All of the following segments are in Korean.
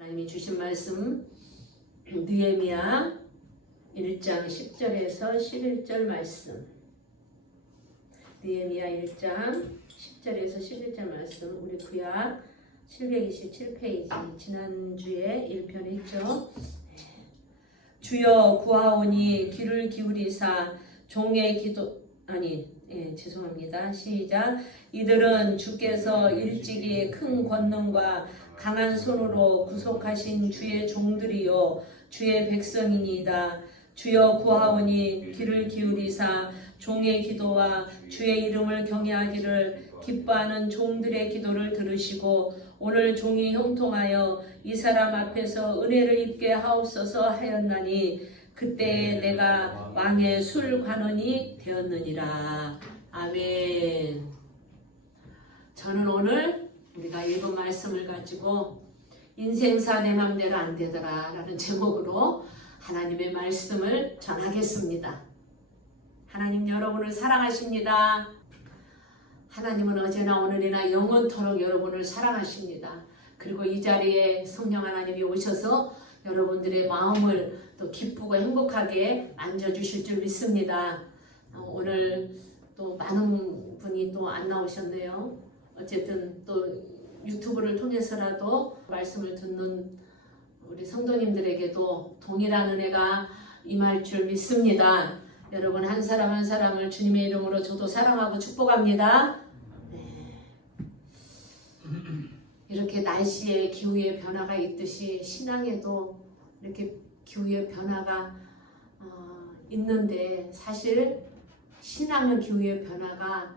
하나님이 주신 말씀 느헤미야 1장 10절에서 11절 말씀. 느헤미야 1장 10절에서 11절 말씀. 우리 구약 727페이지 지난주에 1편 했죠. 주여 구하오니 귀를 기울이사 종의 기도 죄송합니다. 시작. 이들은 주께서 일찍이 큰 권능과 강한 손으로 구속하신 주의 종들이요 주의 백성이니이다. 주여 구하오니 귀를 기울이사 종의 기도와 주의 이름을 경외하기를 기뻐하는 종들의 기도를 들으시고 오늘 종이 형통하여 이 사람 앞에서 은혜를 입게 하옵소서 하였나니 그때 내가 왕의 술관원이 되었느니라. 아멘. 저는 오늘 우리가 읽은 말씀을 가지고 인생사 내 맘대로 안 되더라 라는 제목으로 하나님의 말씀을 전하겠습니다. 하나님 여러분을 사랑하십니다. 하나님은 어제나 오늘이나 영원토록 여러분을 사랑하십니다. 그리고 이 자리에 성령 하나님이 오셔서 여러분들의 마음을 또 기쁘고 행복하게 만져주실 줄 믿습니다. 오늘 또 많은 분이 또 안 나오셨네요. 어쨌든 또 유튜브를 통해서라도 말씀을 듣는 우리 성도님들에게도 동일한 은혜가 임할 줄 믿습니다. 여러분 한 사람 한 사람을 주님의 이름으로 저도 사랑하고 축복합니다. 이렇게 날씨의 기후의 변화가 있듯이 신앙에도 이렇게 기후의 변화가 있는데 사실 신앙은 기후의 변화가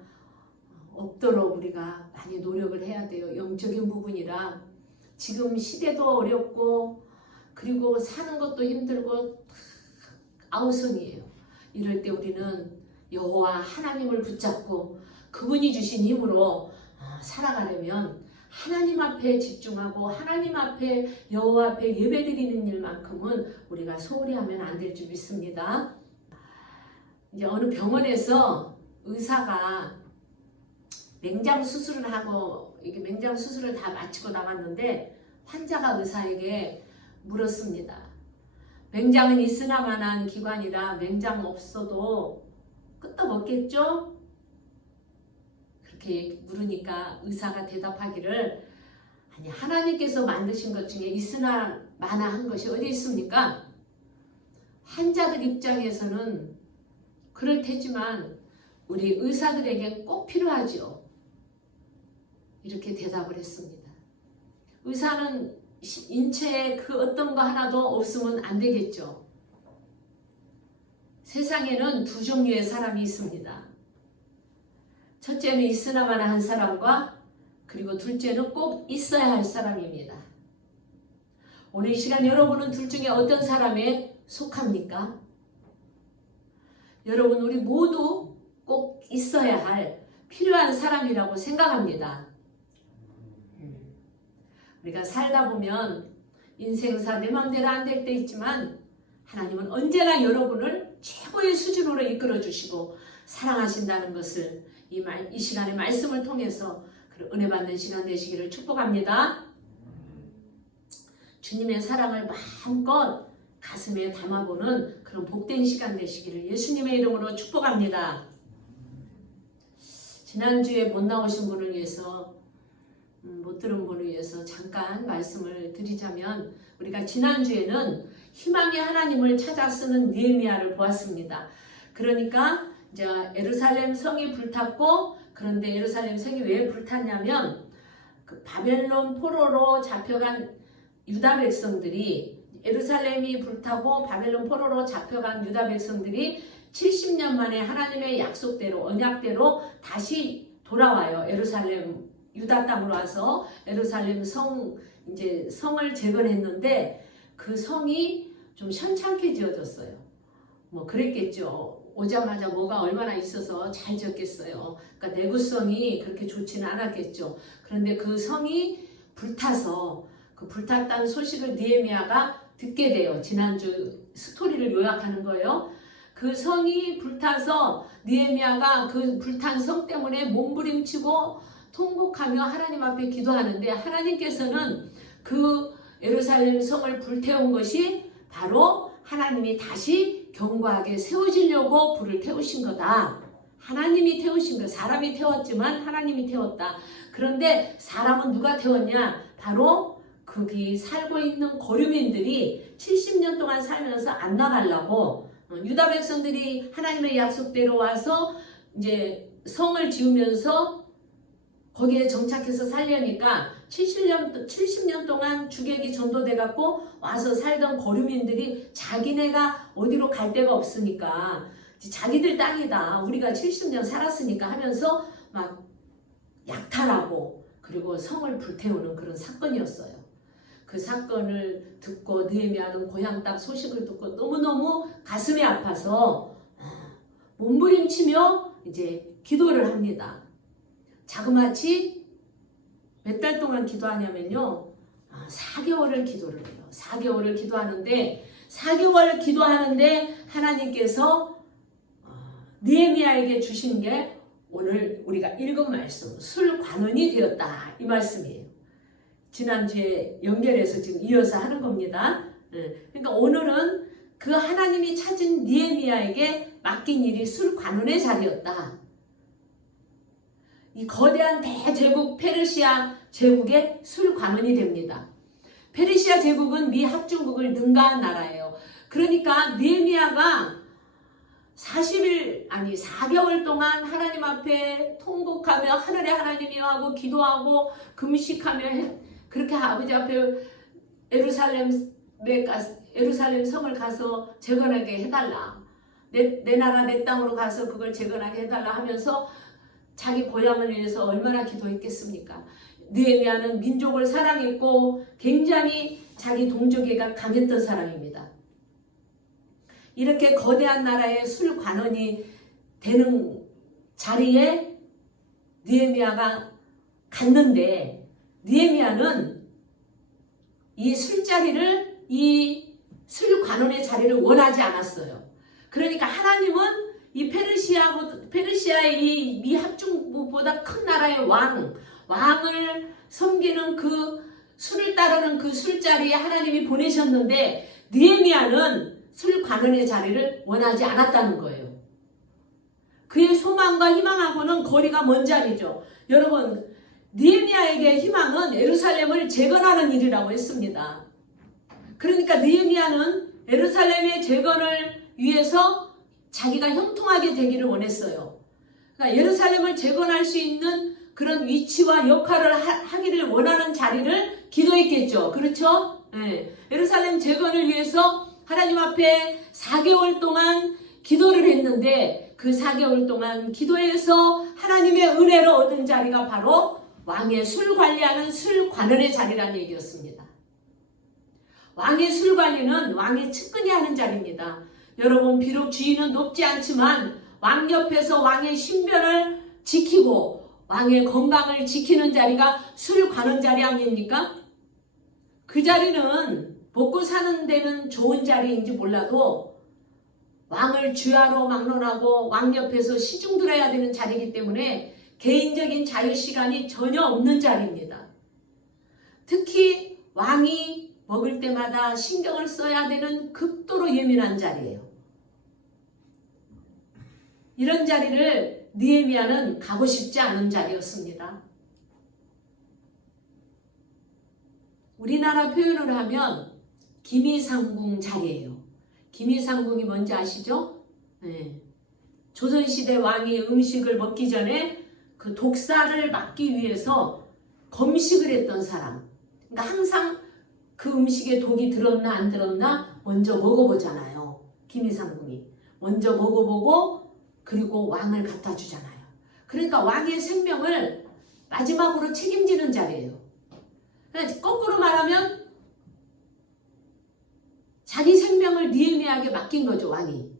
없도록 우리가 많이 노력을 해야 돼요. 영적인 부분이라 지금 시대도 어렵고 그리고 사는 것도 힘들고 아우성이에요. 이럴 때 우리는 여호와 하나님을 붙잡고 그분이 주신 힘으로 살아가려면 하나님 앞에 집중하고 하나님 앞에 여호와 앞에 예배드리는 일만큼은 우리가 소홀히 하면 안 될 줄 믿습니다. 이제 어느 병원에서 의사가 맹장 수술을 하고 이게 맹장 수술을 다 마치고 나갔는데 환자가 의사에게 물었습니다. 맹장은 있으나마난 기관이라 맹장 없어도 끄떡없겠죠? 그렇게 물으니까 의사가 대답하기를 아니 하나님께서 만드신 것 중에 있으나 마나한 것이 어디 있습니까? 환자들 입장에서는 그럴 테지만 우리 의사들에겐 꼭 필요하죠. 이렇게 대답을 했습니다. 의사는 인체에 그 어떤 거 하나도 없으면 안 되겠죠. 세상에는 두 종류의 사람이 있습니다. 첫째는 있으나마나 한 사람과 그리고 둘째는 꼭 있어야 할 사람입니다. 오늘 이 시간 여러분은 둘 중에 어떤 사람에 속합니까? 여러분 우리 모두 꼭 있어야 할 필요한 사람이라고 생각합니다. 우리가 살다 보면 인생사 내 맘대로 안 될 때 있지만 하나님은 언제나 여러분을 최고의 수준으로 이끌어 주시고 사랑하신다는 것을 이 시간의 말씀을 통해서 은혜 받는 시간 되시기를 축복합니다. 주님의 사랑을 마음껏 가슴에 담아보는 그런 복된 시간 되시기를 예수님의 이름으로 축복합니다. 지난주에 못 나오신 분을 위해서 못 들은 분을 위해서 잠깐 말씀을 드리자면 우리가 지난주에는 희망의 하나님을 찾아 쓰는 느헤미야를 보았습니다. 그러니까 이제 예루살렘 성이 불탔고 그런데 예루살렘 성이 왜 불탔냐면 그 바벨론 포로로 잡혀간 유다 백성들이 예루살렘이 불타고 바벨론 포로로 잡혀간 유다 백성들이 70년 만에 하나님의 약속대로 언약대로 다시 돌아와요. 예루살렘 유다 땅으로 와서 예루살렘 성을 재건했는데 그 성이 좀 현찮게 지어졌어요. 뭐 그랬겠죠. 오자마자 뭐가 얼마나 있어서 잘 지었겠어요. 그러니까 내구성이 그렇게 좋지는 않았겠죠. 그런데 그 성이 불타서 그 불탔다는 소식을 느헤미야가 듣게 돼요. 지난주 스토리를 요약하는 거예요. 그 성이 불타서 느헤미야가 그 불탄 성 때문에 몸부림치고 통곡하며 하나님 앞에 기도하는데 하나님께서는 그 예루살렘 성을 불태운 것이 바로 하나님이 다시 견고하게 세워지려고 불을 태우신 거다. 하나님이 태우신 거, 사람이 태웠지만 하나님이 태웠다. 그런데 사람은 누가 태웠냐? 바로 거기 살고 있는 거류민들이 70년 동안 살면서 안 나가려고 유다 백성들이 하나님의 약속대로 와서 이제 성을 지으면서 거기에 정착해서 살려니까 70년 동안 주객이 전도돼 갖고 와서 살던 거류민들이 자기네가 어디로 갈 데가 없으니까 자기들 땅이다. 우리가 70년 살았으니까 하면서 막 약탈하고 그리고 성을 불태우는 그런 사건이었어요. 그 사건을 듣고 느헤미야는 고향 땅 소식을 듣고 너무너무 가슴이 아파서 몸부림치며 이제 기도를 합니다. 자그마치 몇 달 동안 기도하냐면요. 4개월을 기도를 해요. 4개월을 기도하는데 4개월 기도하는데 하나님께서 느헤미야에게 주신 게 오늘 우리가 읽은 말씀 술관원이 되었다 이 말씀이에요. 지난주에 연결해서 지금 이어서 하는 겁니다. 그러니까 오늘은 그 하나님이 찾은 느헤미야에게 맡긴 일이 술관원의 자리였다. 이 거대한 대제국 페르시아 제국의 술관원이 됩니다. 페르시아 제국은 미 합중국을 능가한 나라예요. 그러니까 느헤미야가 4개월 동안 하나님 앞에 통곡하며 하늘의 하나님이여 하고 기도하고 금식하며 그렇게 아버지 앞에 예루살렘 성을 가서 재건하게 해달라. 내 나라 내 땅으로 가서 그걸 재건하게 해달라 하면서 자기 고향을 위해서 얼마나 기도했겠습니까? 느헤미야는 민족을 사랑했고 굉장히 자기 동족애가 강했던 사람입니다. 이렇게 거대한 나라의 술관원이 되는 자리에 느헤미야가 갔는데 느헤미야는 이 술자리를 이 술관원의 자리를 원하지 않았어요. 그러니까 하나님은 이 페르시아의 이 미합중국보다 큰 나라의 왕을 섬기는 그 술을 따르는 그 술자리에 하나님이 보내셨는데 느헤미야는 술관원의 자리를 원하지 않았다는 거예요. 그의 소망과 희망하고는 거리가 먼 자리죠. 여러분, 느헤미야에게 희망은 예루살렘을 재건하는 일이라고 했습니다. 그러니까 느헤미야는 예루살렘의 재건을 위해서 자기가 형통하게 되기를 원했어요. 그러니까 예루살렘을 재건할 수 있는 그런 위치와 역할을 하기를 원하는 자리를 기도했겠죠. 그렇죠? 네. 예루살렘 재건을 위해서 하나님 앞에 4개월 동안 기도를 했는데 그 4개월 동안 기도해서 하나님의 은혜로 얻은 자리가 바로 왕의 술 관리하는 술관원의 자리라는 얘기였습니다. 왕의 술 관리는 왕의 측근이 하는 자리입니다. 여러분, 비록 주인은 높지 않지만 왕 옆에서 왕의 신변을 지키고 왕의 건강을 지키는 자리가 술관원 자리 아닙니까? 그 자리는 먹고 사는 데는 좋은 자리인지 몰라도 왕을 주야로 막론하고 왕 옆에서 시중 들어야 되는 자리이기 때문에 개인적인 자유 시간이 전혀 없는 자리입니다. 특히 왕이 먹을 때마다 신경을 써야 되는 극도로 예민한 자리예요. 이런 자리를 느헤미야는 가고 싶지 않은 자리였습니다. 우리나라 표현을 하면 기미상궁 자리예요. 기미상궁이 뭔지 아시죠? 네. 조선시대 왕이 음식을 먹기 전에 그 독사를 막기 위해서 검식을 했던 사람. 그러니까 항상 그 음식에 독이 들었나 안 들었나 먼저 먹어보잖아요. 기미상궁이. 먼저 먹어보고 그리고 왕을 갖다 주잖아요. 그러니까 왕의 생명을 마지막으로 책임지는 자리예요. 거꾸로 말하면 자기 생명을 느헤미야에게 맡긴 거죠, 왕이.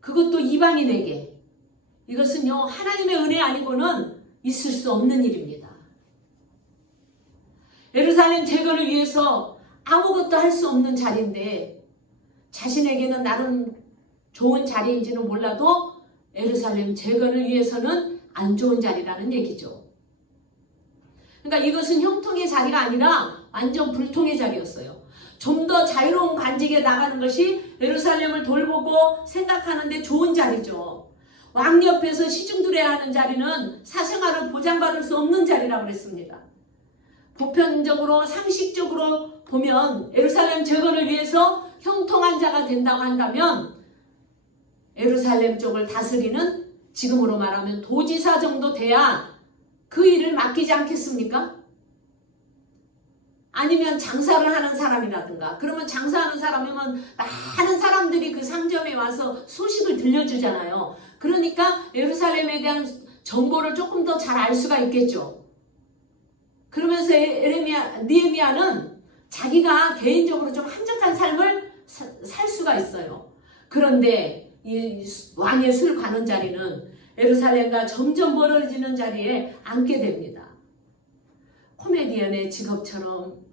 그것도 이방인에게. 이것은요, 하나님의 은혜 아니고는 있을 수 없는 일입니다. 예루살렘 재건을 위해서 아무것도 할 수 없는 자리인데 자신에게는 나름 좋은 자리인지는 몰라도 예루살렘 재건을 위해서는 안 좋은 자리라는 얘기죠. 그러니까 이것은 형통의 자리가 아니라 완전 불통의 자리였어요. 좀 더 자유로운 관직에 나가는 것이 예루살렘을 돌보고 생각하는데 좋은 자리죠. 왕 옆에서 시중들해야 하는 자리는 사생활을 보장받을 수 없는 자리라고 그랬습니다. 보편적으로 상식적으로 보면 예루살렘 재건을 위해서 형통한 자가 된다고 한다면 예루살렘 쪽을 다스리는, 지금으로 말하면 도지사 정도 돼야 그 일을 맡기지 않겠습니까? 아니면 장사를 하는 사람이라든가, 그러면 장사하는 사람이면 많은 사람들이 그 상점에 와서 소식을 들려주잖아요. 그러니까 예루살렘에 대한 정보를 조금 더 잘 알 수가 있겠죠. 그러면서 느헤미야는 자기가 개인적으로 좀 한적한 삶을 살 수가 있어요. 그런데 이 왕의 술 관원 자리는 예루살렘과 점점 멀어지는 자리에 앉게 됩니다. 코미디언의 직업처럼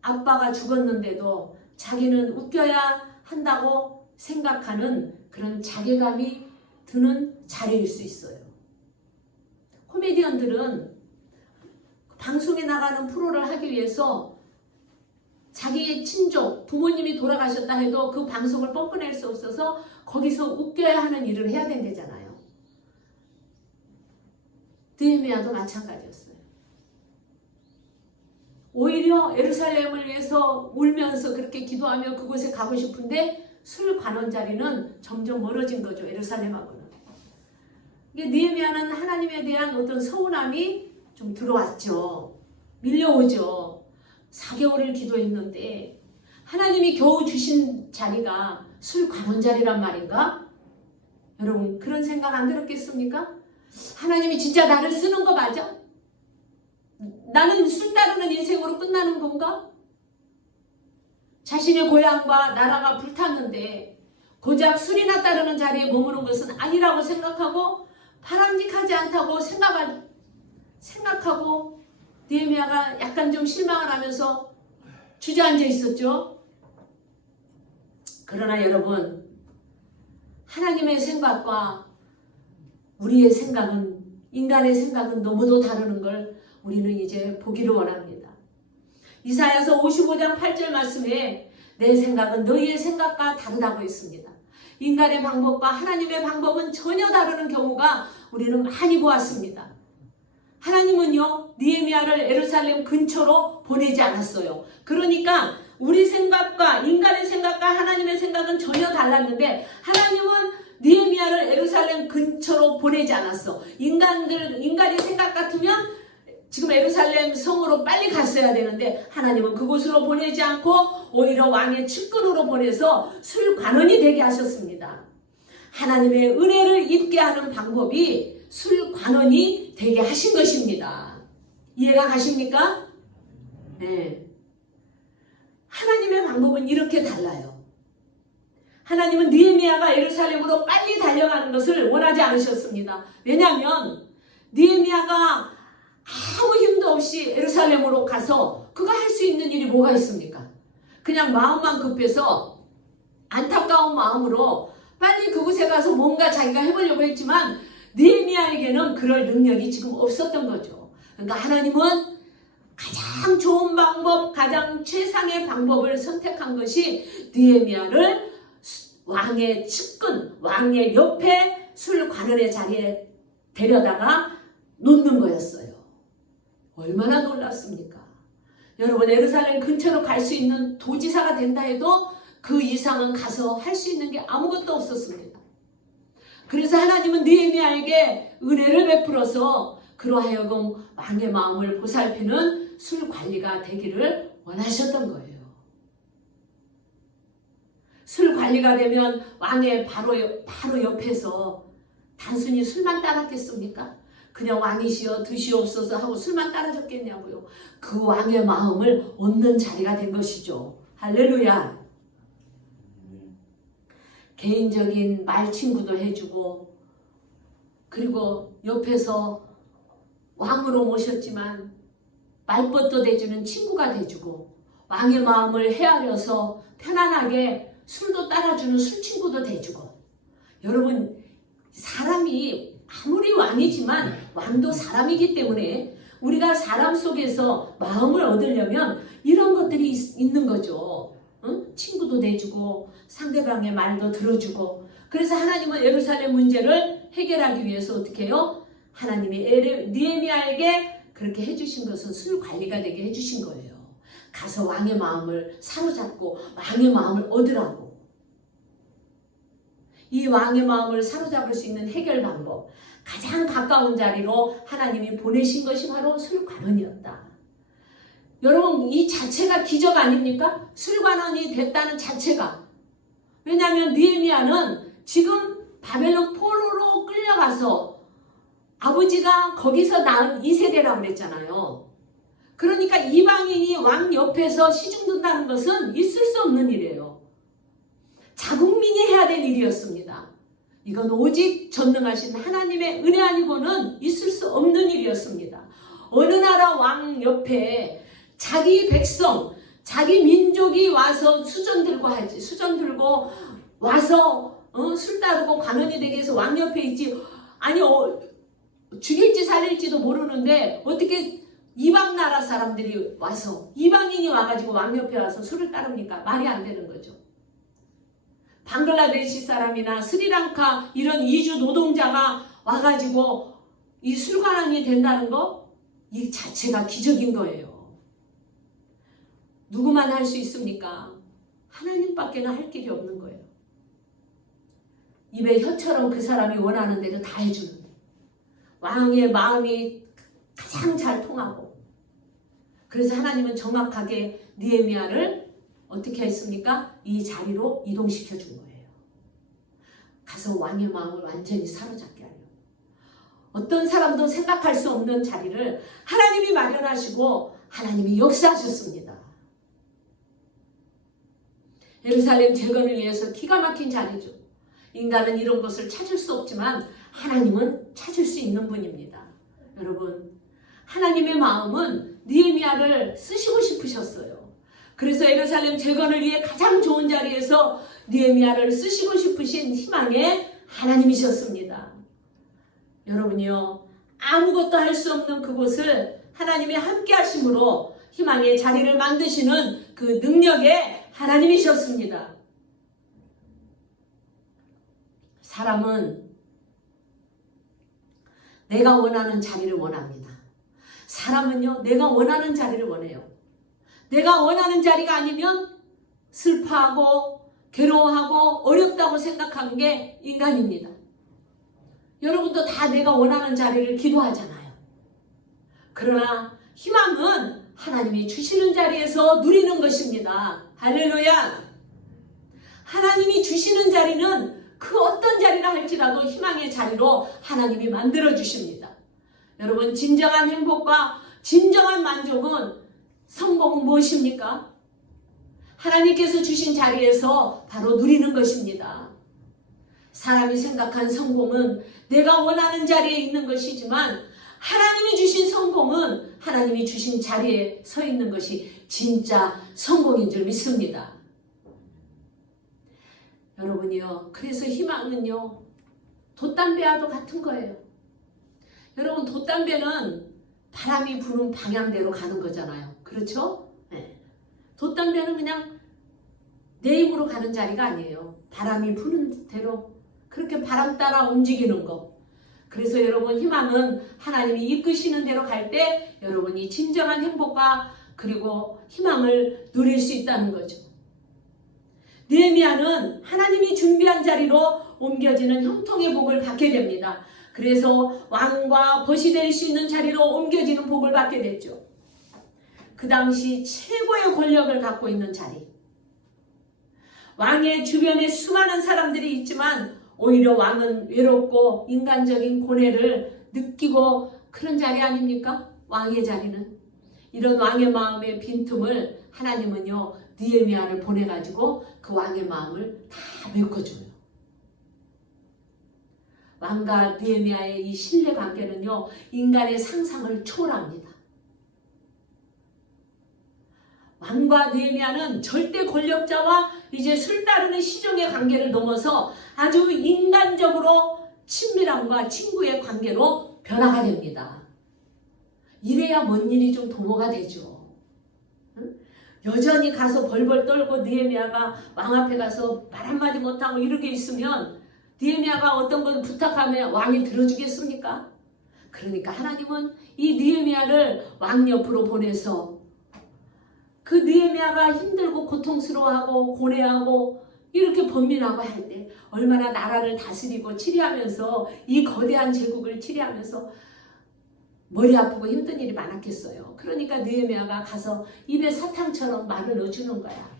아빠가 죽었는데도 자기는 웃겨야 한다고 생각하는 그런 자괴감이 드는 자리일 수 있어요. 코미디언들은 방송에 나가는 프로를 하기 위해서 자기의 친족, 부모님이 돌아가셨다 해도 그 방송을 뻗어낼 수 없어서 거기서 웃겨야 하는 일을 해야 된다잖아요. 느헤미야도 마찬가지였어요. 오히려 예루살렘을 위해서 울면서 그렇게 기도하며 그곳에 가고 싶은데 술 관원 자리는 점점 멀어진 거죠. 예루살렘하고는. 이게 느헤미야는 하나님에 대한 어떤 서운함이 좀 들어왔죠. 밀려오죠. 4개월을 기도했는데 하나님이 겨우 주신 자리가 술 관원 자리란 말인가? 여러분 그런 생각 안 들었겠습니까? 하나님이 진짜 나를 쓰는 거 맞아? 나는 술 따르는 인생으로 끝나는 건가? 자신의 고향과 나라가 불탔는데 고작 술이나 따르는 자리에 머무는 것은 아니라고 생각하고 바람직하지 않다고 생각하고 느헤미야가 약간 좀 실망을 하면서 주저앉아 있었죠. 그러나 여러분, 하나님의 생각과 우리의 생각은, 인간의 생각은 너무도 다르는 걸 우리는 이제 보기를 원합니다. 이사야서 55장 8절 말씀에 내 생각은 너희의 생각과 다르다고 했습니다. 인간의 방법과 하나님의 방법은 전혀 다르는 경우가 우리는 많이 보았습니다. 하나님은요, 느헤미야를 예루살렘 근처로 보내지 않았어요. 그러니까 우리 생각과 인간의 생각과 하나님의 생각은 전혀 달랐는데 하나님은 느헤미야를 예루살렘 근처로 보내지 않았어. 인간의 생각 같으면 지금 예루살렘 성으로 빨리 갔어야 되는데 하나님은 그곳으로 보내지 않고 오히려 왕의 측근으로 보내서 술관원이 되게 하셨습니다. 하나님의 은혜를 입게 하는 방법이 술관원이 되게 하신 것입니다. 이해가 가십니까? 네. 하나님의 방법은 이렇게 달라요. 하나님은 느헤미야가 예루살렘으로 빨리 달려가는 것을 원하지 않으셨습니다. 왜냐하면 느헤미야가 아무 힘도 없이 예루살렘으로 가서 그가 할 수 있는 일이 뭐가 있습니까? 그냥 마음만 급해서 안타까운 마음으로 빨리 그곳에 가서 뭔가 자기가 해보려고 했지만 느헤미야에게는 그럴 능력이 지금 없었던 거죠. 그러니까 하나님은 가장 좋은 방법, 가장 최상의 방법을 선택한 것이 느헤미야를 왕의 측근, 왕의 옆에 술관원의 자리에 데려다가 놓는 거였어요. 얼마나 놀랐습니까? 여러분, 예루살렘 근처로 갈 수 있는 도지사가 된다 해도 그 이상은 가서 할 수 있는 게 아무것도 없었습니다. 그래서 하나님은 느헤미야에게 은혜를 베풀어서 그로 하여금 왕의 마음을 보살피는 술관리가 되기를 원하셨던 거예요. 술관리가 되면 왕의 바로 옆에서 단순히 술만 따랐겠습니까? 그냥 왕이시여 드시옵소서 하고 술만 따라줬겠냐고요. 그 왕의 마음을 얻는 자리가 된 것이죠. 할렐루야. 개인적인 말친구도 해주고 그리고 옆에서 왕으로 모셨지만 말벗도 대주는 친구가 돼주고 왕의 마음을 헤아려서 편안하게 술도 따라주는 술친구도 돼주고. 여러분, 사람이 아무리 왕이지만 왕도 사람이기 때문에 우리가 사람 속에서 마음을 얻으려면 이런 것들이 있는 거죠. 응? 친구도 내주고 상대방의 말도 들어주고. 그래서 하나님은 예루살렘 문제를 해결하기 위해서 어떻게 해요? 하나님이 느헤미야에게 그렇게 해주신 것은 술 관리가 되게 해주신 거예요. 가서 왕의 마음을 사로잡고 왕의 마음을 얻으라고. 이 왕의 마음을 사로잡을 수 있는 해결 방법, 가장 가까운 자리로 하나님이 보내신 것이 바로 술관원이었다. 여러분, 이 자체가 기적 아닙니까? 술관원이 됐다는 자체가. 왜냐하면 느헤미야는 지금 바벨론 포로로 끌려가서 아버지가 거기서 낳은 2세대라고 그랬잖아요. 그러니까 이방인이 왕 옆에서 시중 든다는 것은 있을 수 없는 일이에요. 자국민이 해야 될 일이었습니다. 이건 오직 전능하신 하나님의 은혜 아니고는 있을 수 없는 일이었습니다. 어느 나라 왕 옆에 자기 백성, 자기 민족이 와서 수전 들고 와서 술 따르고 관원이 되게 해서 왕 옆에 있지. 아니 죽일지 살릴지도 모르는데 어떻게 이방 나라 사람들이 와서, 이방인이 와가지고 왕 옆에 와서 술을 따릅니까? 말이 안 되는 거죠. 방글라데시 사람이나 스리랑카 이런 이주 노동자가 와가지고 이 술관원이 된다는 거, 이 자체가 기적인 거예요. 누구만 할 수 있습니까? 하나님밖에는 할 길이 없는 거예요. 입에 혀처럼 그 사람이 원하는 대로 다 해주는, 왕의 마음이 가장 잘 통하고. 그래서 하나님은 정확하게 느헤미야를 어떻게 했습니까? 이 자리로 이동시켜 준 거예요. 가서 왕의 마음을 완전히 사로잡게 하려. 어떤 사람도 생각할 수 없는 자리를 하나님이 마련하시고 하나님이 역사하셨습니다. 예루살렘 재건을 위해서 기가 막힌 자리죠. 인간은 이런 것을 찾을 수 없지만 하나님은 찾을 수 있는 분입니다. 여러분, 하나님의 마음은 느헤미야를 쓰시고 싶으셨어요. 그래서 예루살렘 재건을 위해 가장 좋은 자리에서 느헤미야를 쓰시고 싶으신 희망의 하나님이셨습니다. 여러분이요, 아무것도 할 수 없는 그곳을 하나님이 함께 하심으로 희망의 자리를 만드시는 그 능력의 하나님이셨습니다. 사람은 내가 원하는 자리를 원합니다. 사람은요, 내가 원하는 자리를 원해요. 내가 원하는 자리가 아니면 슬퍼하고 괴로워하고 어렵다고 생각한 게 인간입니다. 여러분도 다 내가 원하는 자리를 기도하잖아요. 그러나 희망은 하나님이 주시는 자리에서 누리는 것입니다. 할렐루야! 하나님이 주시는 자리는 그 어떤 자리라 할지라도 희망의 자리로 하나님이 만들어 주십니다. 여러분, 진정한 행복과 진정한 만족은, 성공은 무엇입니까? 하나님께서 주신 자리에서 바로 누리는 것입니다. 사람이 생각한 성공은 내가 원하는 자리에 있는 것이지만 하나님이 주신 성공은 하나님이 주신 자리에 서 있는 것이 진짜 성공인 줄 믿습니다. 여러분이요, 그래서 희망은요, 돛담배와도 같은 거예요. 여러분, 돛담배는 바람이 부는 방향대로 가는 거잖아요. 그렇죠? 네. 돛담배는 그냥 내 힘으로 가는 자리가 아니에요. 바람이 부는 대로 그렇게 바람 따라 움직이는 거. 그래서 여러분, 희망은 하나님이 이끄시는 대로 갈 때 여러분이 진정한 행복과 그리고 희망을 누릴 수 있다는 거죠. 느헤미야는 하나님이 준비한 자리로 옮겨지는 형통의 복을 받게 됩니다. 그래서 왕과 벗이 될 수 있는 자리로 옮겨지는 복을 받게 됐죠. 그 당시 최고의 권력을 갖고 있는 자리. 왕의 주변에 수많은 사람들이 있지만 오히려 왕은 외롭고 인간적인 고뇌를 느끼고 그런 자리 아닙니까? 왕의 자리는. 이런 왕의 마음의 빈틈을 하나님은요, 느헤미야를 보내가지고 그 왕의 마음을 다 메꿔줘요. 왕과 느헤미야의 이 신뢰 관계는요, 인간의 상상을 초월합니다. 왕과 느헤미야는 절대 권력자와 이제 술 따르는 시종의 관계를 넘어서 아주 인간적으로 친밀함과 친구의 관계로 변화가 됩니다. 이래야 뭔 일이 좀 도모가 되죠. 응? 여전히 가서 벌벌 떨고 느헤미야가 왕 앞에 가서 말 한마디 못하고 이렇게 있으면 느헤미야가 어떤 걸 부탁하면 왕이 들어주겠습니까? 그러니까 하나님은 이 느헤미야를 왕 옆으로 보내서 그 느헤미야가 힘들고 고통스러워하고 고뇌하고 이렇게 번민하고 할 때 얼마나 나라를 다스리고 치리하면서 이 거대한 제국을 치리하면서 머리 아프고 힘든 일이 많았겠어요. 그러니까 느헤미야가 가서 입에 사탕처럼 말을 넣어주는 거야.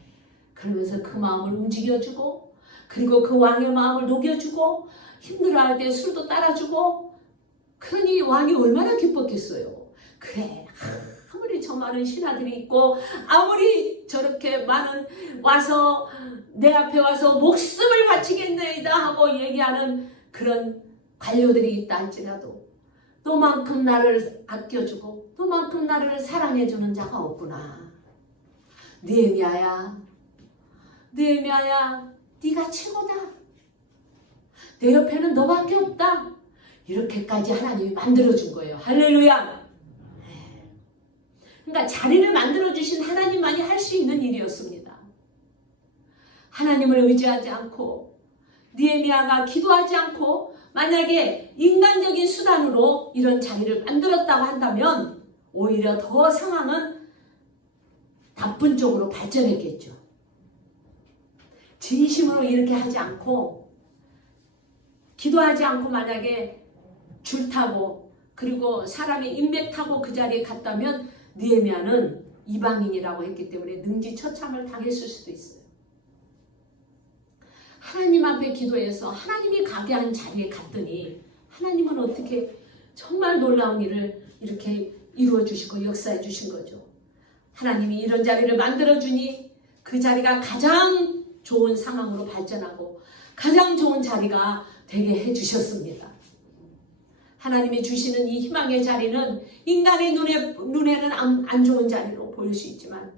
그러면서 그 마음을 움직여주고 그리고 그 왕의 마음을 녹여주고 힘들어할 때 술도 따라주고 그러니 왕이 얼마나 기뻤겠어요. 그래, 아무리 저 많은 신하들이 있고 아무리 저렇게 많은 와서 내 앞에 와서 목숨을 바치겠나이다 하고 얘기하는 그런 관료들이 있다 할지라도 너만큼 나를 아껴주고 너만큼 나를 사랑해주는 자가 없구나. 느헤미야야, 느헤미야야, 네가 최고다. 내 옆에는 너밖에 없다. 이렇게까지 하나님이 만들어준 거예요. 할렐루야. 그러니까 자리를 만들어주신 하나님만이 할 수 있는 일이었습니다. 하나님을 의지하지 않고 느헤미야가 기도하지 않고 만약에 인간적인 수단으로 이런 자리를 만들었다고 한다면 오히려 더 상황은 나쁜 쪽으로 발전했겠죠. 진심으로 이렇게 하지 않고 기도하지 않고 만약에 줄 타고 그리고 사람의 인맥 타고 그 자리에 갔다면 느헤미야는 이방인이라고 했기 때문에 능지처참을 당했을 수도 있어요. 하나님 앞에 기도해서 하나님이 가게 한 자리에 갔더니 하나님은 어떻게 정말 놀라운 일을 이렇게 이루어 주시고 역사해 주신 거죠. 하나님이 이런 자리를 만들어 주니 그 자리가 가장 좋은 상황으로 발전하고 가장 좋은 자리가 되게 해 주셨습니다. 하나님이 주시는 이 희망의 자리는 인간의 눈에는 안 좋은 자리로 보일 수 있지만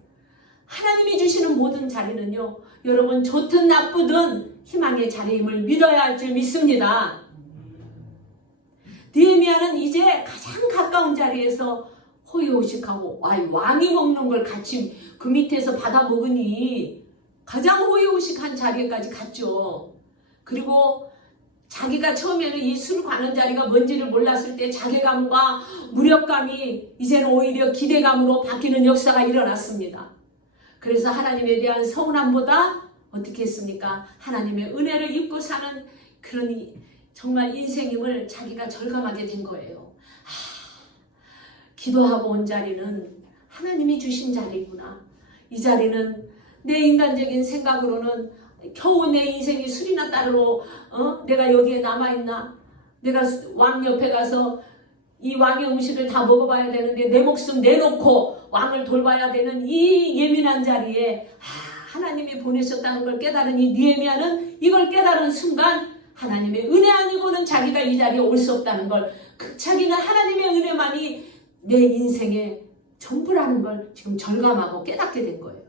하나님이 주시는 모든 자리는요, 여러분 좋든 나쁘든 희망의 자리임을 믿어야 할 줄 믿습니다. 느헤미야는 이제 가장 가까운 자리에서 호의호식하고 왕이 먹는 걸 같이 그 밑에서 받아 먹으니 가장 호의호식한 자리까지 갔죠. 그리고 자기가 처음에는 이 술 관원 자리가 뭔지를 몰랐을 때 자괴감과 무력감이 이제는 오히려 기대감으로 바뀌는 역사가 일어났습니다. 그래서 하나님에 대한 서운함보다 어떻게 했습니까? 하나님의 은혜를 입고 사는 그런 정말 인생임을 자기가 절감하게 된 거예요. 기도하고 온 자리는 하나님이 주신 자리구나. 이 자리는 내 인간적인 생각으로는 겨우 내 인생이 술이나 따르러 내가 여기에 남아있나? 내가 왕 옆에 가서 이 왕의 음식을 다 먹어봐야 되는데 내 목숨 내놓고 왕을 돌봐야 되는 이 예민한 자리에 하나님이 보내셨다는 걸 깨달은 이 느헤미야는 이걸 깨달은 순간 하나님의 은혜 아니고는 자기가 이 자리에 올 수 없다는 걸 자기는 하나님의 은혜만이 내 인생의 전부라는 걸 지금 절감하고 깨닫게 된 거예요.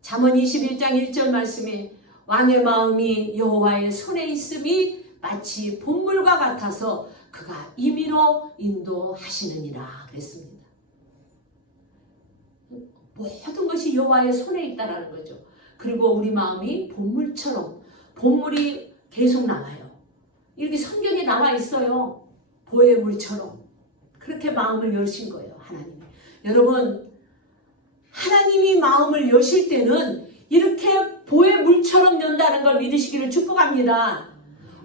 잠언 21장 1절 말씀에 왕의 마음이 여호와의 손에 있음이 마치 본물과 같아서 그가 임의로 인도하시느니라 그랬습니다. 모든 것이 여호와의 손에 있다라는 거죠. 그리고 우리 마음이 본물처럼 본물이 계속 나와요. 이렇게 성경에 나와 있어요. 보의 물처럼 그렇게 마음을 여신 거예요. 하나님이. 여러분 하나님이 마음을 여실 때는 이렇게 보의 물처럼 연다는 걸 믿으시기를 축복합니다.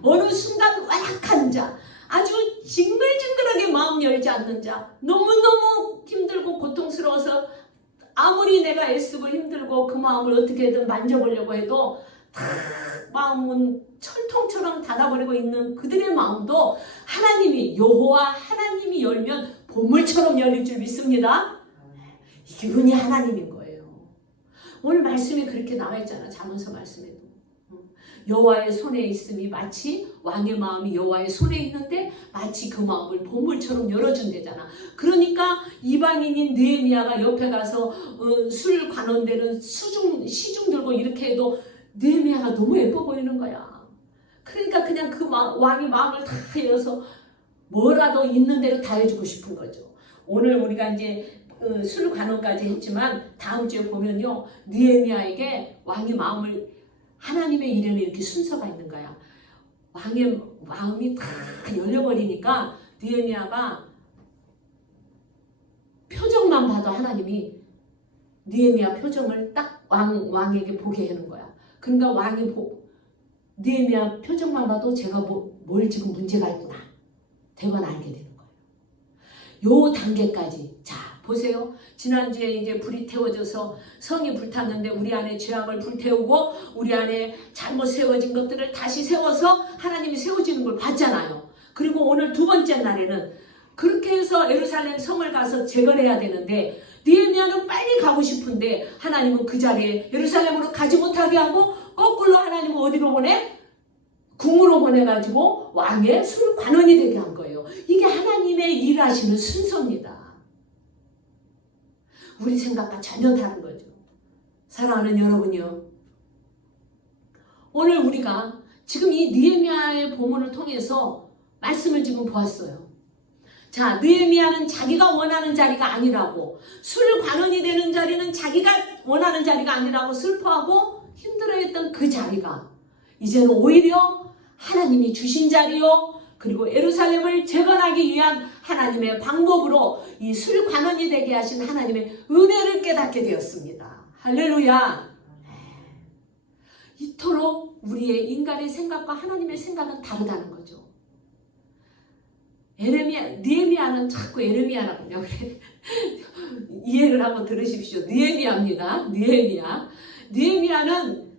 어느 순간 완악한 자, 아주 징글징글하게 마음 열지 않는 자, 너무너무 힘들고 고통스러워서 아무리 내가 애쓰고 힘들고 그 마음을 어떻게든 만져보려고 해도 다 마음은 철통처럼 닫아버리고 있는 그들의 마음도 하나님이 여호와 하나님이 열면 보물처럼 열릴 줄 믿습니다. 이게 은이 하나님인 거예요. 오늘 말씀에 그렇게 나와 있잖아. 잠언서 말씀에도 여호와의 손에 있음이 마치 왕의 마음이 여호와의 손에 있는데 마치 그 마음을 보물처럼 열어준대잖아. 그러니까 이방인인 느헤미야가 옆에 가서 술 관원되는 시중 들고 이렇게 해도 느헤미야가 너무 예뻐 보이는 거야. 그러니까 그냥 그 왕이 마음을 다 열어서 뭐라도 있는 대로 다 해주고 싶은 거죠. 오늘 우리가 이제 술 관원까지 했지만 다음 주에 보면요, 느헤미야에게 왕의 마음을, 하나님의 일에는 이렇게 순서가 있는 거야. 왕의 마음이 다 열려버리니까 느헤미야가 표정만 봐도 하나님이 느헤미야 표정을 딱 왕에게 보게 하는 거야. 그러니까 왕이 느헤미야 표정만 봐도 제가 뭘 지금 문제가 있구나 대번 알게 되는 거예요. 요 단계까지. 자, 보세요. 지난주에 이제 불이 태워져서 성이 불탔는데 우리 안에 죄악을 불태우고 우리 안에 잘못 세워진 것들을 다시 세워서 하나님이 세워지는 걸 봤잖아요. 그리고 오늘 두 번째 날에는 그렇게 해서 예루살렘 성을 가서 재건해야 되는데 느헤미야는 빨리 가고 싶은데 하나님은 그 자리에 예루살렘으로 가지 못하게 하고 거꾸로 하나님은 어디로 보내? 궁으로 보내가지고 왕의 술 관원이 되게 한 거예요. 이게 하나님의 일하시는 순서입니다. 우리 생각과 전혀 다른 거죠. 사랑하는 여러분이요. 오늘 우리가 지금 이 느헤미야의 본문을 통해서 말씀을 지금 보았어요. 자, 느헤미야는 자기가 원하는 자리가 아니라고, 술 관원이 되는 자리는 자기가 원하는 자리가 아니라고 슬퍼하고 힘들어했던 그 자리가 이제는 오히려 하나님이 주신 자리요, 그리고 예루살렘을 재건하기 위한 하나님의 방법으로 이 술 관원이 되게 하신 하나님의 은혜를 깨닫게 되었습니다. 할렐루야. 이토록 우리의 인간의 생각과 하나님의 생각은 다르다는 거죠. 느헤미야는 자꾸 에레미야라고 그래. 이해를 한번 들으십시오. 느헤미야입니다. 느헤미야는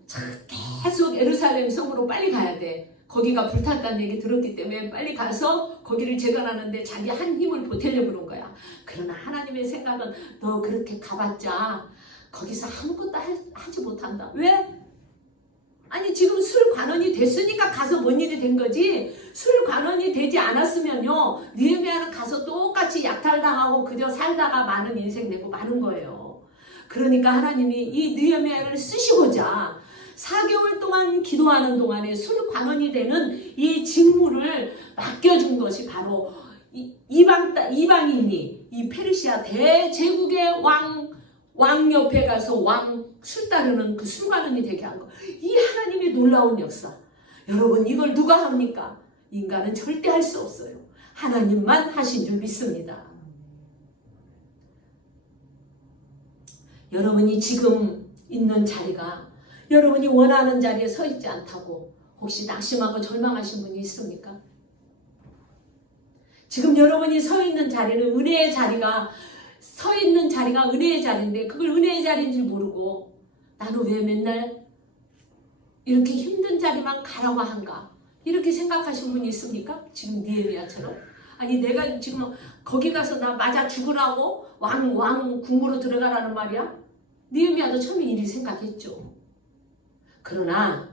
계속 예루살렘 성으로 빨리 가야 돼. 거기가 불탔다는 얘기 들었기 때문에 빨리 가서 거기를 재건하는데 자기 한 힘을 보태려고 그런 거야. 그러나 하나님의 생각은 너 그렇게 가봤자 거기서 아무것도 하지 못한다. 왜? 아니 지금 술 관원이 됐으니까 가서 뭔 일이 된 거지, 술 관원이 되지 않았으면요 느헤미야는 가서 똑같이 약탈당하고 그저 살다가 많은 인생 내고 마는 거예요. 그러니까 하나님이 이 느헤미야를 쓰시고자 4개월 동안 기도하는 동안에 술 관원이 되는 이 직무를 맡겨준 것이 바로 이방인이 이 페르시아 대제국의 왕 옆에 가서 술 따르는 그 술관원이 되게 한 거. 이 하나님의 놀라운 역사. 여러분, 이걸 누가 합니까? 인간은 절대 할 수 없어요. 하나님만 하신 줄 믿습니다. 여러분이 지금 있는 자리가 여러분이 원하는 자리에 서 있지 않다고 혹시 낙심하고 절망하신 분이 있습니까? 지금 여러분이 서 있는 자리는 은혜의 자리가, 서 있는 자리가 은혜의 자리인데 그걸 은혜의 자리인 줄 모르고 나는 왜 맨날 이렇게 힘든 자리만 가라고 한가, 이렇게 생각하시는 분이 있습니까? 지금 느헤미야처럼. 아니 내가 지금 거기 가서 나 맞아 죽으라고 왕 궁으로 들어가라는 말이야? 느헤미야도 처음에 이리 생각했죠. 그러나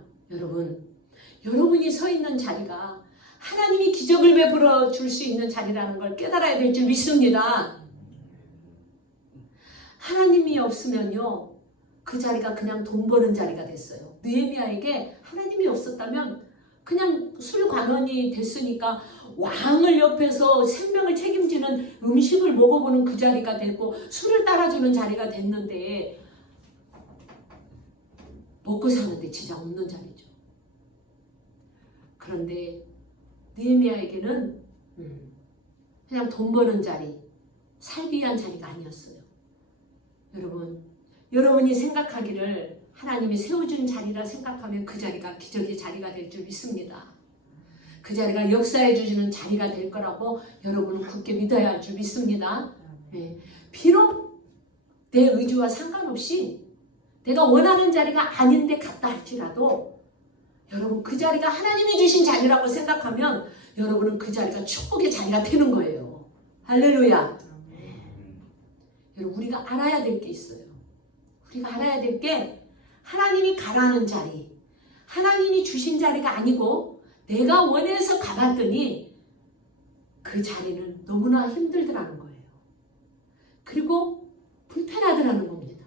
여러분이 서 있는 자리가 하나님이 기적을 베풀어 줄 수 있는 자리라는 걸 깨달아야 될 줄 믿습니다. 하나님이 없으면요 그 자리가 그냥 돈 버는 자리가 됐어요. 느헤미야에게 하나님이 없었다면 그냥 술 관원이 됐으니까 왕을 옆에서 생명을 책임지는 음식을 먹어보는 그 자리가 됐고 술을 따라주는 자리가 됐는데 먹고 사는데 진짜 없는 자리죠. 그런데 느헤미야에게는 그냥 돈 버는 자리, 살기 위한 자리가 아니었어요. 여러분이 생각하기를 하나님이 세워준 자리라 생각하면 그 자리가 기적의 자리가 될 줄 믿습니다. 그 자리가 역사해 주시는 자리가 될 거라고 여러분은 굳게 믿어야 할 줄 믿습니다. 네. 비록 내 의지와 상관없이 내가 원하는 자리가 아닌데 갔다 할지라도 여러분 그 자리가 하나님이 주신 자리라고 생각하면 여러분은 그 자리가 축복의 자리가 되는 거예요. 할렐루야. 여러분 우리가 알아야 될 게 있어요. 우리가 알아야 될 게 하나님이 가라는 자리, 하나님이 주신 자리가 아니고 내가 원해서 가봤더니 그 자리는 너무나 힘들더라는 거예요. 그리고 불편하더라는 겁니다.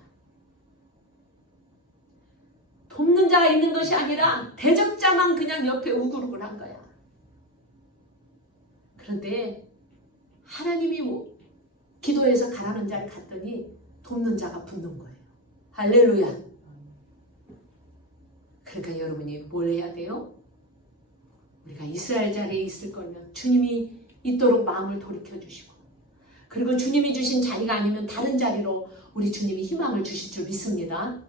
돕는 자가 있는 것이 아니라 대적자만 그냥 옆에 우글우글한 거야. 그런데 하나님이 기도해서 가라는 자를 갔더니 돕는 자가 붙는 거예요. 할렐루야. 그러니까 여러분이 뭘 해야 돼요? 우리가 이스라엘 자리에 있을 거면 주님이 있도록 마음을 돌이켜주시고, 그리고 주님이 주신 자리가 아니면 다른 자리로 우리 주님이 희망을 주실 줄 믿습니다.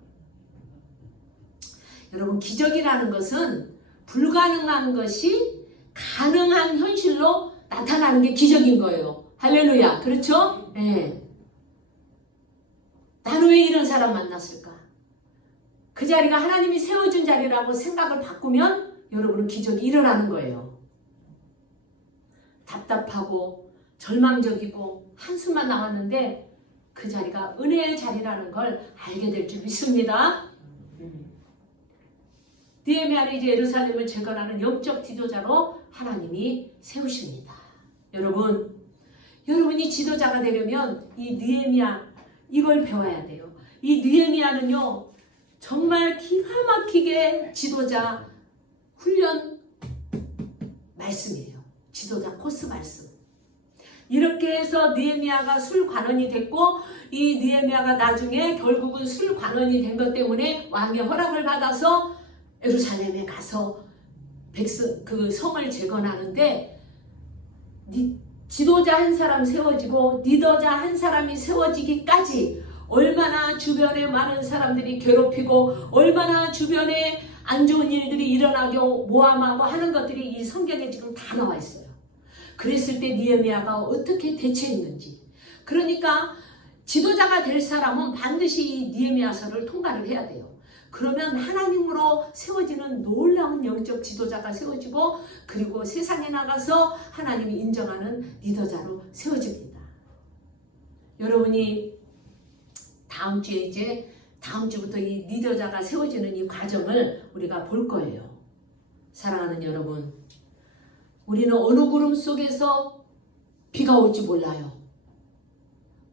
여러분, 기적이라는 것은 불가능한 것이 가능한 현실로 나타나는 게 기적인 거예요. 할렐루야. 그렇죠? 네. 나는 왜 이런 사람 만났을까? 그 자리가 하나님이 세워준 자리라고 생각을 바꾸면 여러분은 기적이 일어나는 거예요. 답답하고 절망적이고 한숨만 나왔는데 그 자리가 은혜의 자리라는 걸 알게 될 줄 믿습니다. 느헤미야는 이제 예루살렘을 재건하는 영적 지도자로 하나님이 세우십니다. 여러분이 지도자가 되려면 이 느헤미야 이걸 배워야 돼요. 이 느헤미야는요 정말 기가 막히게 지도자 훈련 말씀이에요. 지도자 코스 말씀. 이렇게 해서 느헤미야가 술관원이 됐고, 이 느헤미야가 나중에 결국은 술관원이 된 것 때문에 왕의 허락을 받아서 예루살렘에 가서 그 성을 재건하는데, 지도자 한 사람 세워지고 리더자 한 사람이 세워지기까지 얼마나 주변에 많은 사람들이 괴롭히고 얼마나 주변에 안 좋은 일들이 일어나게 모함하고 하는 것들이 이 성경에 지금 다 나와 있어요. 그랬을 때 느헤미야가 어떻게 대처했는지. 그러니까 지도자가 될 사람은 반드시 이 느헤미야서를 통과를 해야 돼요. 그러면 하나님으로 세워지는 놀라운 영적 지도자가 세워지고, 그리고 세상에 나가서 하나님이 인정하는 리더자로 세워집니다. 여러분이 다음 주부터 이 리더자가 세워지는 이 과정을 우리가 볼 거예요. 사랑하는 여러분, 우리는 어느 구름 속에서 비가 올지 몰라요.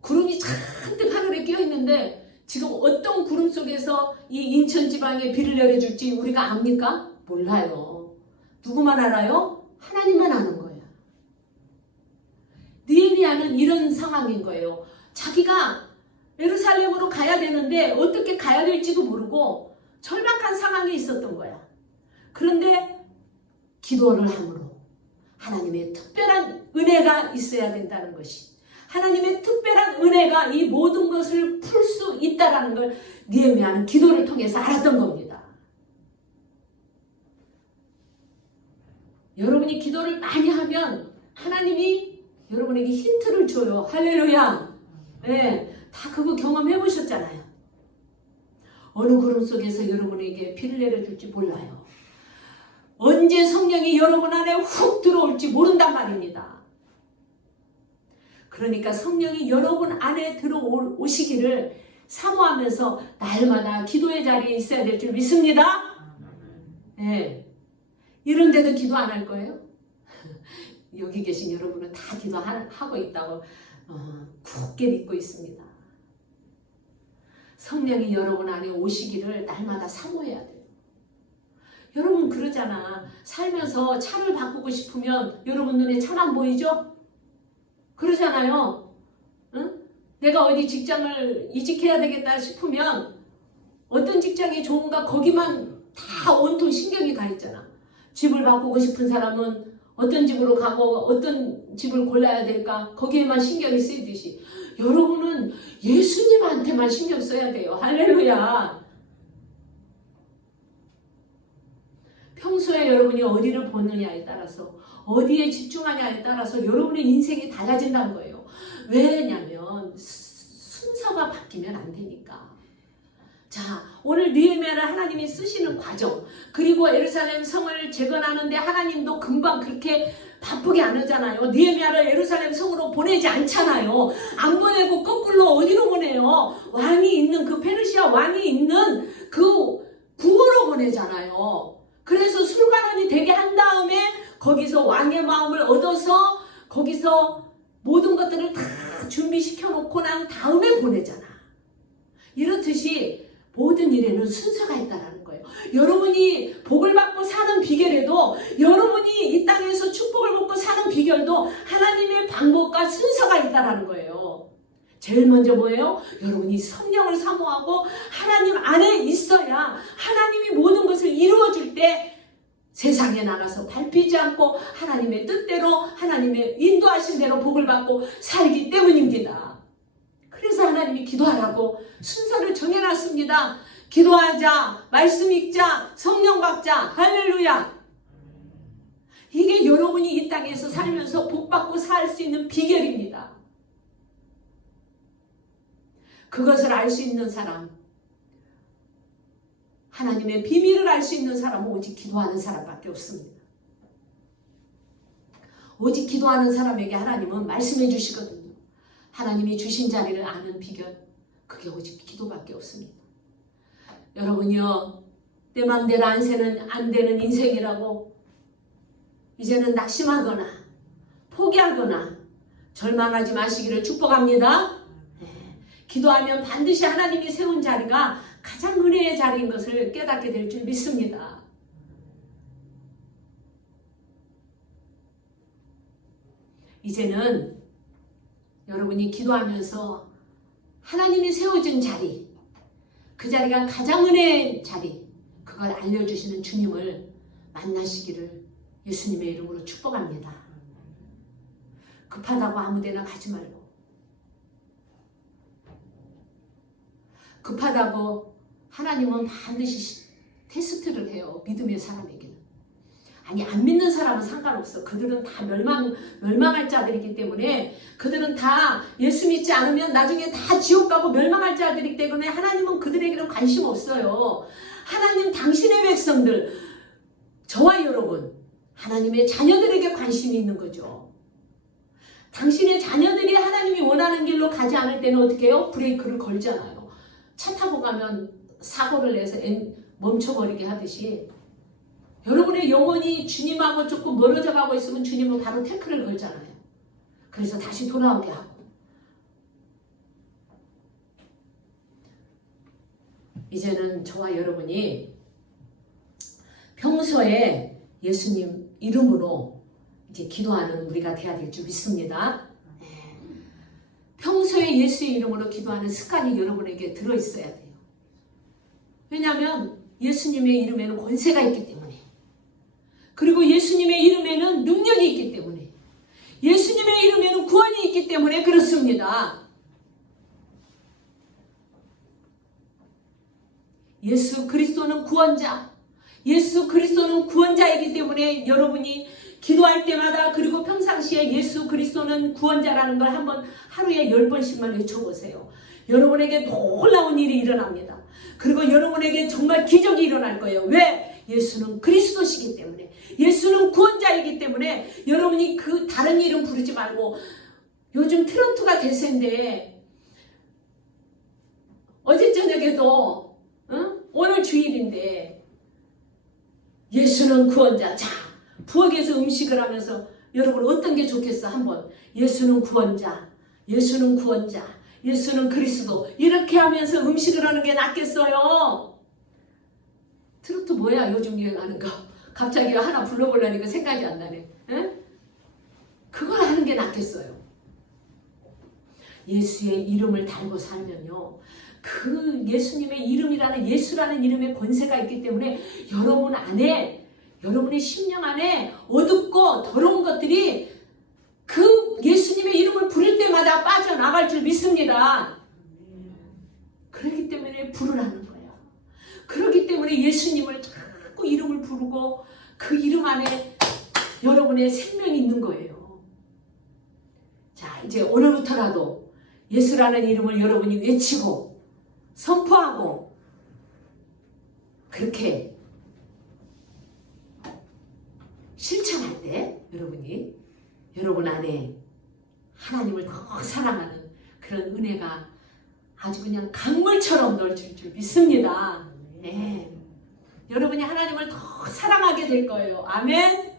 구름이 잔뜩 하늘에 끼어 있는데 지금 어떤 구름 속에서 이 인천 지방에 비를 내려줄지 우리가 압니까? 몰라요. 누구만 알아요? 하나님만 아는 거야. 느헤미야는 이런 상황인 거예요. 자기가 예루살렘으로 가야 되는데 어떻게 가야 될지도 모르고 절박한 상황이 있었던 거야. 그런데 기도를 함으로 하나님의 특별한 은혜가 있어야 된다는 것이, 하나님의 특별한 은혜가 이 모든 것을 풀 수 있다는 걸 느헤미야는 기도를 통해서 알았던 겁니다. 여러분이 기도를 많이 하면 하나님이 여러분에게 힌트를 줘요. 할렐루야. 네, 다 그거 경험해 보셨잖아요. 어느 구름 속에서 여러분에게 비를 내려줄지 몰라요. 언제 성령이 여러분 안에 훅 들어올지 모른단 말입니다. 그러니까 성령이 여러분 안에 들어오시기를 사모하면서 날마다 기도의 자리에 있어야 될 줄 믿습니다. 네. 이런데도 기도 안 할 거예요? 여기 계신 여러분은 다 기도하고 있다고 굳게 믿고 있습니다. 성령이 여러분 안에 오시기를 날마다 사모해야 돼요. 여러분 그러잖아. 살면서 차를 바꾸고 싶으면 여러분 눈에 차만 보이죠? 그러잖아요. 응? 내가 어디 직장을 이직해야 되겠다 싶으면 어떤 직장이 좋은가 거기만 다 온통 신경이 가 있잖아. 집을 바꾸고 싶은 사람은 어떤 집으로 가고 어떤 집을 골라야 될까 거기에만 신경이 쓰이듯이 여러분은 예수님한테만 신경 써야 돼요. 할렐루야. 평소에 여러분이 어디를 보느냐에 따라서, 어디에 집중하냐에 따라서 여러분의 인생이 달라진다는 거예요. 왜냐면 순서가 바뀌면 안 되니까. 자, 오늘 느헤미야를 하나님이 쓰시는 과정, 그리고 예루살렘 성을 재건하는데 하나님도 금방 그렇게 바쁘게 안 하잖아요. 느헤미야를 예루살렘 성으로 보내지 않잖아요. 안 보내고 거꾸로 어디로 보내요? 왕이 있는 그 페르시아 왕이 있는 그 궁으로 보내잖아요. 그래서 술관원이 되게 한 다음에 거기서 왕의 마음을 얻어서 거기서 모든 것들을 다 준비시켜 놓고 난 다음에 보내잖아. 이렇듯이 모든 일에는 순서가 있다라는 거예요. 여러분이 복을 받고 사는 비결에도, 여러분이 이 땅에서 축복을 먹고 사는 비결도 하나님의 방법과 순서가 있다라는 거예요. 제일 먼저 뭐예요? 여러분이 성령을 사모하고 하나님 안에 있어야 하나님이 모든 것을 이루어줄 때 세상에 나가서 밟히지 않고 하나님의 뜻대로, 하나님의 인도하신 대로 복을 받고 살기 때문입니다. 그래서 하나님이 기도하라고 순서를 정해놨습니다. 기도하자, 말씀 읽자, 성령 받자, 할렐루야. 이게 여러분이 이 땅에서 살면서 복 받고 살 수 있는 비결입니다. 그것을 알 수 있는 사람, 하나님의 비밀을 알 수 있는 사람은 오직 기도하는 사람밖에 없습니다. 오직 기도하는 사람에게 하나님은 말씀해 주시거든요. 하나님이 주신 자리를 아는 비결, 그게 오직 기도밖에 없습니다. 여러분이요, 내 맘대로 안 되는 인생이라고 이제는 낙심하거나 포기하거나 절망하지 마시기를 축복합니다. 기도하면 반드시 하나님이 세운 자리가 가장 은혜의 자리인 것을 깨닫게 될 줄 믿습니다. 이제는 여러분이 기도하면서 하나님이 세워준 자리, 그 자리가 가장 은혜의 자리, 그걸 알려주시는 주님을 만나시기를 예수님의 이름으로 축복합니다. 급하다고 아무데나 가지 말고, 급하다고 하나님은 반드시 테스트를 해요. 믿음의 사람에게는. 아니, 안 믿는 사람은 상관없어. 그들은 다 멸망할 자들이기 때문에, 그들은 다 예수 믿지 않으면 나중에 다 지옥 가고 멸망할 자들이기 때문에 하나님은 그들에게는 관심 없어요. 하나님, 당신의 백성들, 저와 여러분, 하나님의 자녀들에게 관심이 있는 거죠. 당신의 자녀들이 하나님이 원하는 길로 가지 않을 때는 어떻게 해요? 브레이크를 걸잖아요. 차 타고 가면 사고를 내서 멈춰버리게 하듯이, 여러분의 영혼이 주님하고 조금 멀어져 가고 있으면 주님은 바로 태클을 걸잖아요. 그래서 다시 돌아오게 하고. 이제는 저와 여러분이 평소에 예수님 이름으로 이제 기도하는 우리가 돼야 될 줄 믿습니다. 평소에 예수의 이름으로 기도하는 습관이 여러분에게 들어있어야 돼요. 왜냐하면 예수님의 이름에는 권세가 있기 때문에, 그리고 예수님의 이름에는 능력이 있기 때문에, 예수님의 이름에는 구원이 있기 때문에 그렇습니다. 예수 그리스도는 구원자, 예수 그리스도는 구원자이기 때문에 여러분이 기도할 때마다, 그리고 평상시에 예수 그리스도는 구원자라는 걸 한번 하루에 10번씩만 외쳐보세요. 여러분에게 놀라운 일이 일어납니다. 그리고 여러분에게 정말 기적이 일어날 거예요. 왜? 예수는 그리스도시기 때문에, 예수는 구원자이기 때문에. 여러분이 그 다른 이름 부르지 말고, 요즘 트로트가 대세인데 어제 저녁에도 오늘 주일인데 예수는 구원자. 자, 부엌에서 음식을 하면서 여러분 어떤 게 좋겠어? 한번 예수는 구원자, 예수는 구원자, 예수는 그리스도, 이렇게 하면서 음식을 하는 게 낫겠어요? 트로트 뭐야 요즘 유행하는 거? 갑자기 하나 불러보려니까 생각이 안 나네. 에? 그걸 하는 게 낫겠어요? 예수의 이름을 달고 살면요, 그 예수님의 이름이라는, 예수라는 이름의 권세가 있기 때문에 여러분 안에, 여러분의 심령 안에 어둡고 더러운 것들이 그 예수님의 이름을 부를 때마다 빠져나갈 줄 믿습니다. 그렇기 때문에 부르라는 거예요. 그렇기 때문에 예수님을 자꾸 이름을 부르고 그 이름 안에 여러분의 생명이 있는 거예요. 자, 이제 오늘부터라도 예수라는 이름을 여러분이 외치고 선포하고, 그렇게 실천할 때 여러분이 여러분 안에 하나님을 더 사랑하는 그런 은혜가 아주 그냥 강물처럼 넘칠 줄 믿습니다. 네. 여러분이 하나님을 더 사랑하게 될 거예요. 아멘.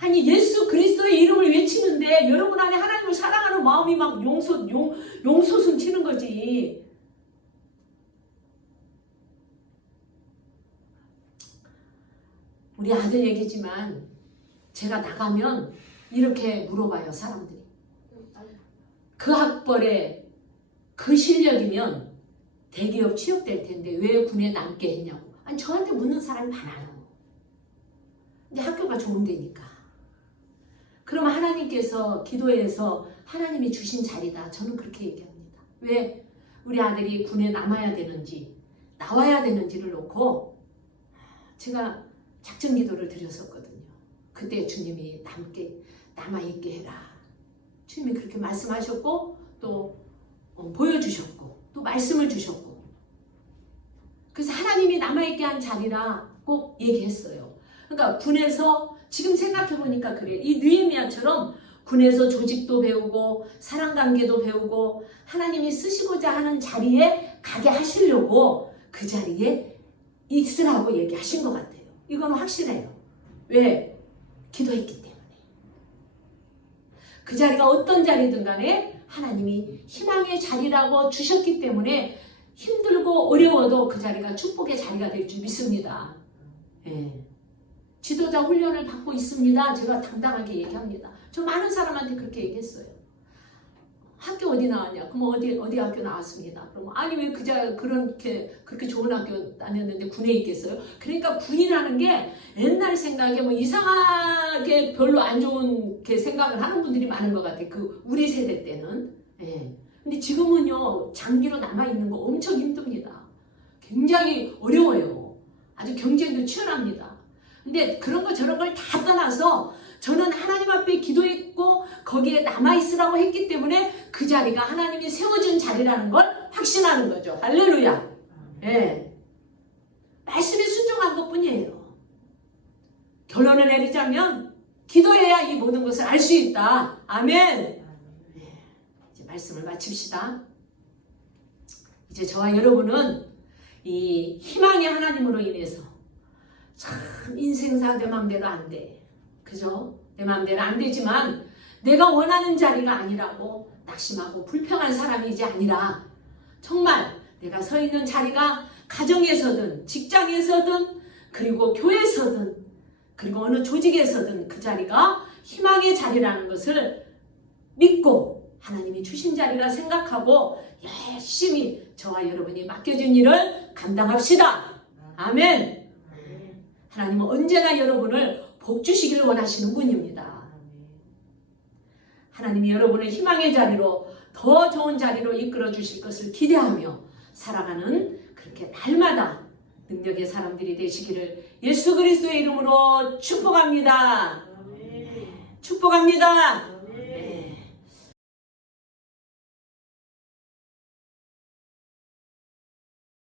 아니, 예수 그리스도의 이름을 외치는데 여러분 안에 하나님을 사랑하는 마음이 막 용솟음 치는 거지. 우리 아들 얘기지만 제가 나가면 이렇게 물어봐요, 사람들이. 그 학벌에 그 실력이면 대기업 취업될 텐데 왜 군에 남게 했냐고. 아니, 저한테 묻는 사람이 많아요. 근데 학교가 좋은 데니까. 그러면 하나님께서 기도해서 하나님이 주신 자리다. 저는 그렇게 얘기합니다. 왜 우리 아들이 군에 남아야 되는지 나와야 되는지를 놓고 제가 작전 기도를 드렸었거든요. 그때 주님이 남아있게 해라. 주님이 그렇게 말씀하셨고 또 보여주셨고 또 말씀을 주셨고, 그래서 하나님이 남아있게 한 자리라 꼭 얘기했어요. 그러니까 군에서 지금 생각해보니까 그래. 이 느헤미야처럼 군에서 조직도 배우고 사람관계도 배우고 하나님이 쓰시고자 하는 자리에 가게 하시려고 그 자리에 있으라고 얘기하신 것 같아요. 이건 확실해요. 왜? 기도했기 때문에. 그 자리가 어떤 자리든 간에 하나님이 희망의 자리라고 주셨기 때문에 힘들고 어려워도 그 자리가 축복의 자리가 될 줄 믿습니다. 예. 지도자 훈련을 받고 있습니다. 제가 당당하게 얘기합니다. 저 많은 사람한테 그렇게 얘기했어요. 학교 어디 나왔냐? 그럼 어디 학교 나왔습니다. 그러면 아니 왜 그렇게 좋은 학교 다녔는데 군에 있겠어요? 그러니까 군이라는 게 옛날 생각에 뭐 이상하게 별로 안 좋은 생각을 하는 분들이 많은 것 같아요. 그 우리 세대 때는. 예. 근데 지금은요 장기로 남아 있는 거 엄청 힘듭니다. 굉장히 어려워요. 아주 경쟁도 치열합니다. 근데 그런 거 저런 걸 다 떠나서 저는 하나님 앞에 기도했고 거기에 남아있으라고 했기 때문에 그 자리가 하나님이 세워준 자리라는 걸 확신하는 거죠. 할렐루야. 예. 말씀에 순종한 것뿐이에요. 결론을 내리자면 기도해야 이 모든 것을 알 수 있다. 아멘. 예. 이제 말씀을 마칩시다. 이제 저와 여러분은 이 희망의 하나님으로 인해서 참 인생사 내 맘대로 안 돼. 그죠? 내 마음대로 안 되지만 내가 원하는 자리가 아니라고 낙심하고 불평한 사람이 이제 아니라 정말 내가 서 있는 자리가 가정에서든 직장에서든 그리고 교회에서든 그리고 어느 조직에서든 그 자리가 희망의 자리라는 것을 믿고 하나님이 주신 자리라 생각하고 열심히 저와 여러분이 맡겨준 일을 감당합시다. 아멘. 하나님은 언제나 여러분을 복 주시기를 원하시는 분입니다. 하나님이 여러분을 희망의 자리로 더 좋은 자리로 이끌어 주실 것을 기대하며 살아가는 그렇게 날마다 능력의 사람들이 되시기를 예수 그리스도의 이름으로 축복합니다. 축복합니다.